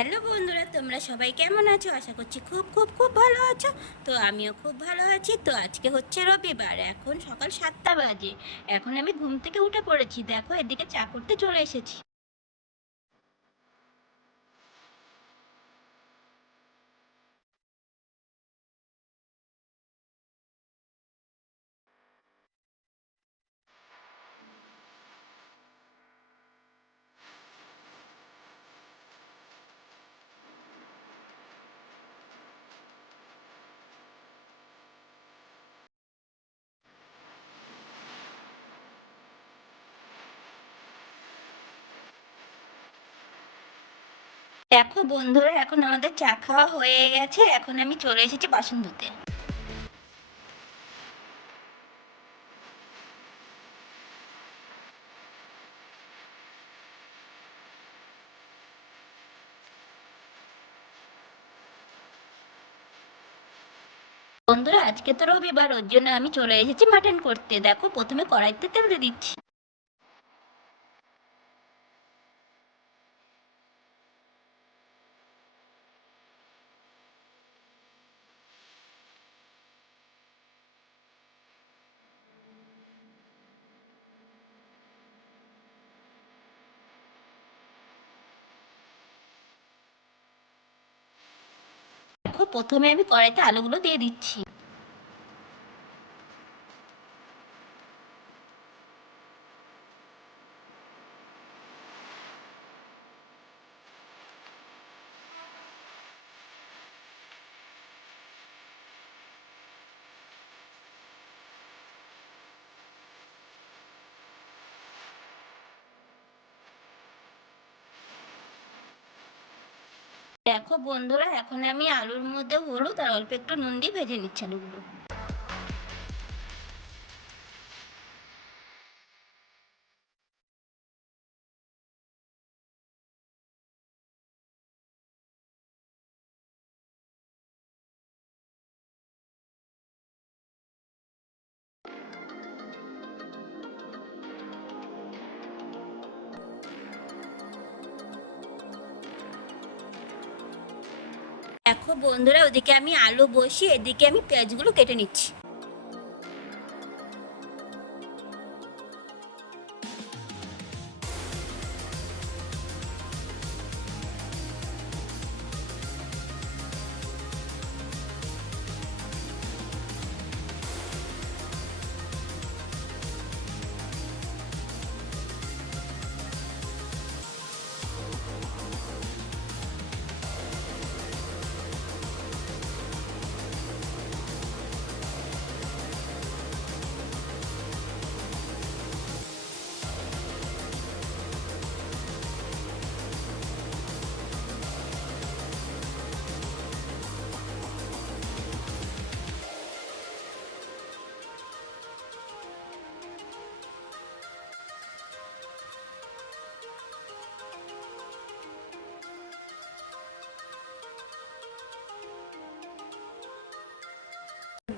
Hello বন্ধুরা, তোমরা সবাই কেমন আছো? আশা করছি খুব খুব খুব ভালো আছো। তো আমিও খুব ভালো আছি। তো আজকে হচ্ছে রবিবার, এখন সকাল 7টা বাজে। এখন আমি ঘুম থেকে উঠে পড়েছি, দেখো এদিকে চা করতে চলে এসেছি। দেখো বন্ধুরা, এখন আমাদের চা খাওয়া হয়ে গেছে, এখন আমি চলে এসেছি বাসন ধুতে। বন্ধুরা, আজকে তো রবিবার, ওর জন্য আমি চলে এসেছি মাটন করতে। দেখো প্রথমে কড়াইতে তেল দিয়ে দিচ্ছি। দেখো প্রথমে আমি কড়াইতে আলুগুলো দিয়ে দিচ্ছি। দেখো বন্ধুরা, এখন আমি আলুর মধ্যে হলুদ আর অল্প একটু নুন দিয়ে ভেজে নিচ্ছি আলুগুলো। দেখো বন্ধুরা, ওদিকে আমি আলু বসিয়ে এদিকে আমি পেঁয়াজগুলো কেটে নিচ্ছি।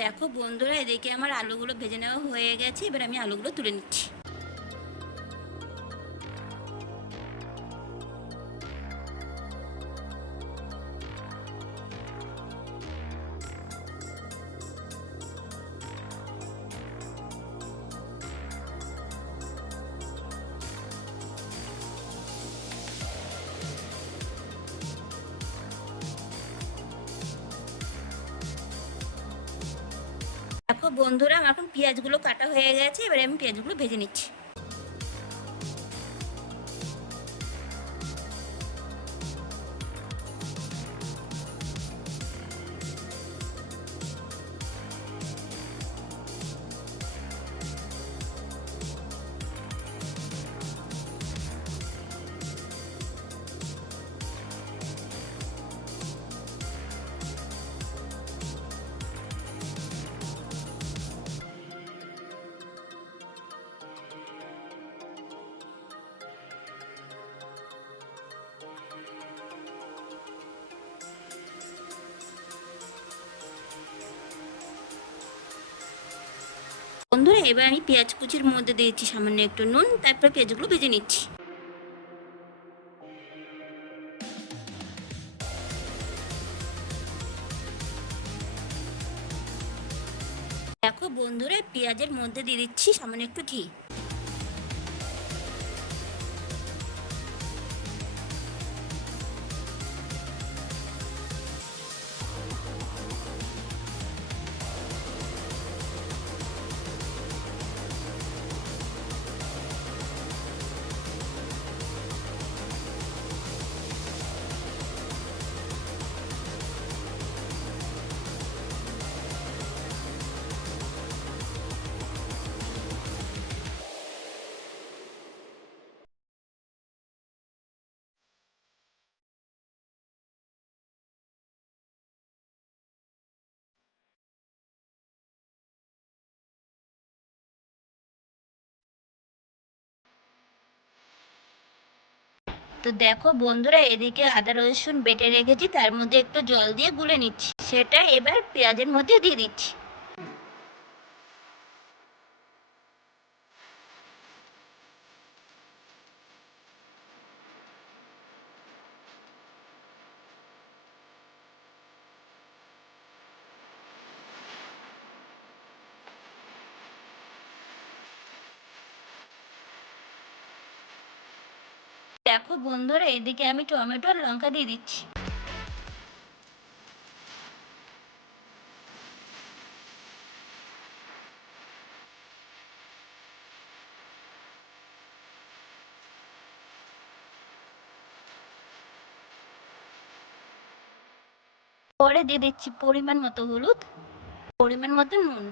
দেখো বন্ধুরা, এদিকে আমার আলুগুলো ভেজে নেওয়া হয়ে গেছে, এবার আমি আলুগুলো তুলে নিচ্ছি। দেখো বন্ধুরা, আমার এখন পেঁয়াজগুলো কাটা হয়ে গেছে, এবার আমি পেঁয়াজগুলো ভেজে নিচ্ছি। বন্ধুরা, এবার আমি পেঁয়াজ কুচির মধ্যে দিয়েছি সামান্য একটু নুন, তারপর পেঁয়াজগুলো ভেজে নিচ্ছি। দেখো বন্ধুরা, পেঁয়াজের মধ্যে দিয়ে দিচ্ছি সামান্য একটু ঘি। তো দেখো বন্ধুরা, এদিকে আদা রসুন বেটে রেখেছি, তার মধ্যে একটু জল দিয়ে গুলে নিচ্ছি, সেটা এবার পেঁয়াজের মধ্যে দিয়ে দিচ্ছি। দেখো বন্ধুরা, এদিকে আমি টমেটো আর লঙ্কা দিয়ে দিচ্ছি। পরে দিয়ে দিচ্ছি পরিমাণ মতো হলুদ, পরিমাণ মতো নুন।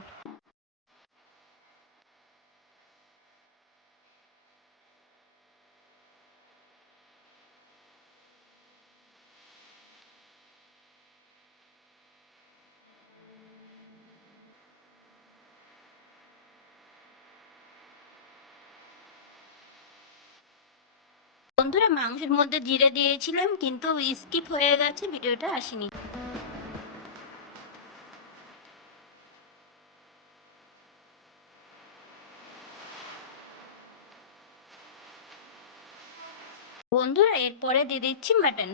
বন্ধুরা, মাংসের মধ্যে জিরে দিয়েছিলাম, কিন্তু স্কিপ হয়ে গেছে, ভিডিওটা আসেনি। বন্ধুরা, এরপরে দিয়ে দিচ্ছি মাটন।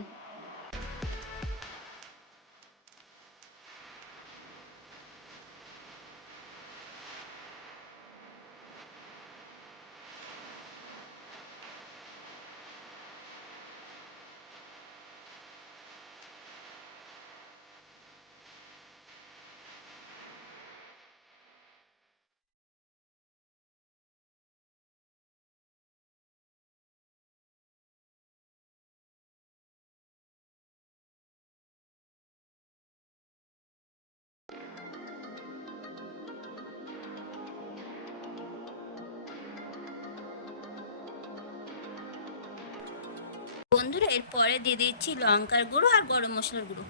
বন্ধুরা, এরপরে দিয়ে দিচ্ছি লঙ্কার গুঁড়ো আর গরম মশলার গুঁড়ো।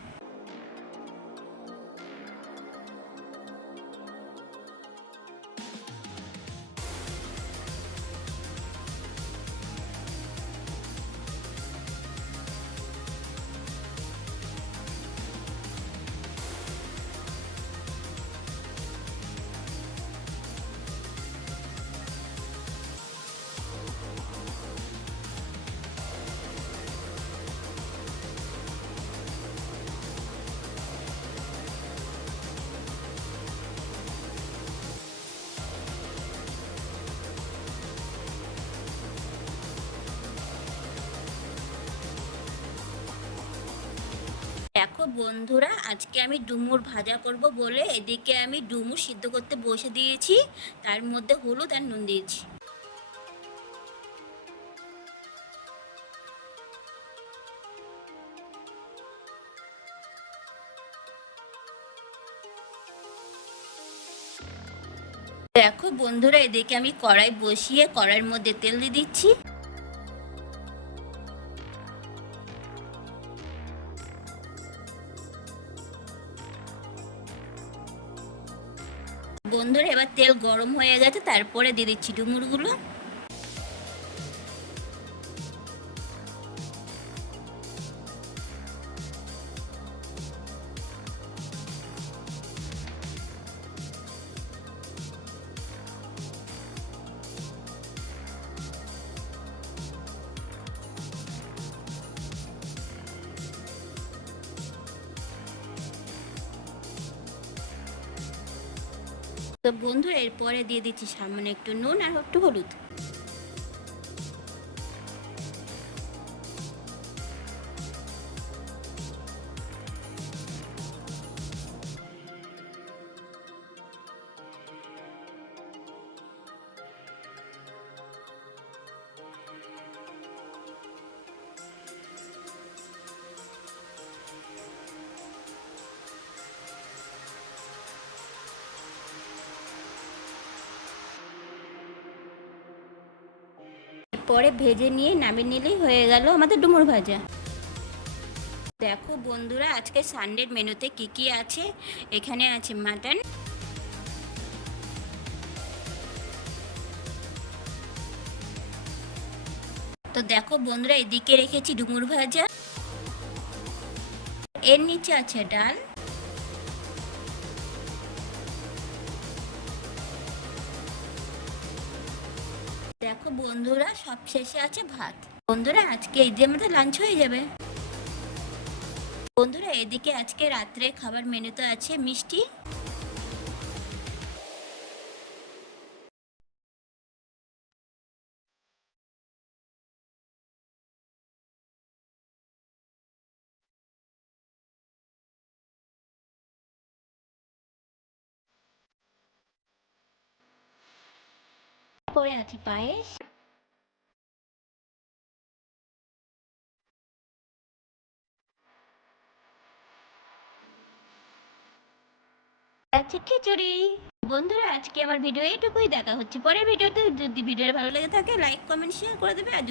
দেখো বন্ধুরা, আজকে আমি ডুমুর ভাজা করব বলে এদিকে আমি ডুমুর সিদ্ধ করতে বসে দিয়েছি, তার মধ্যে হলুদ আর নুন দিয়েছি। দেখো বন্ধুরা, এদিকে আমি কড়াই বসিয়ে কড়াইয়ের মধ্যে তেল দিয়ে দিচ্ছি। বন্ধুরা, এবার তেল গরম হয়ে গেছে, তারপরে দিয়ে দিচ্ছি ডুমুরগুলো। তো বন্ধুরা এরপরে দিয়ে দিচ্ছি সামান্য একটু নুন আর একটু হলুদ। পরে ভেজে নিয়ে নামিয়ে নিলেই হয়ে গেল আমাদের ডুমুর ভাজা। দেখো বন্ধুরা আজকে সানডের মেনুতে কি কি আছে। এখানে আছে মাটন, তো দেখো বন্ধুরা এদিকে রেখেছি ডুমুর ভাজা, এর নিচে আছে ডাল, দেখো বন্ধুরা সব শেষে আছে ভাত। বন্ধুরা আজকে এই দিয়ে আমাদের লাঞ্চ হয়ে যাবে। বন্ধুরা এদিকে আজকে রাত্রে খাবার মেনুতে আছে মিষ্টি, পরে আছে পায়েস, আছে খিচুড়ি। বন্ধুরা আজকে আমার ভিডিও এইটুকুই, দেখা হচ্ছে পরের ভিডিওতে। যদি ভিডিওটা ভালো লেগে থাকে লাইক কমেন্ট শেয়ার করে দেবে, আর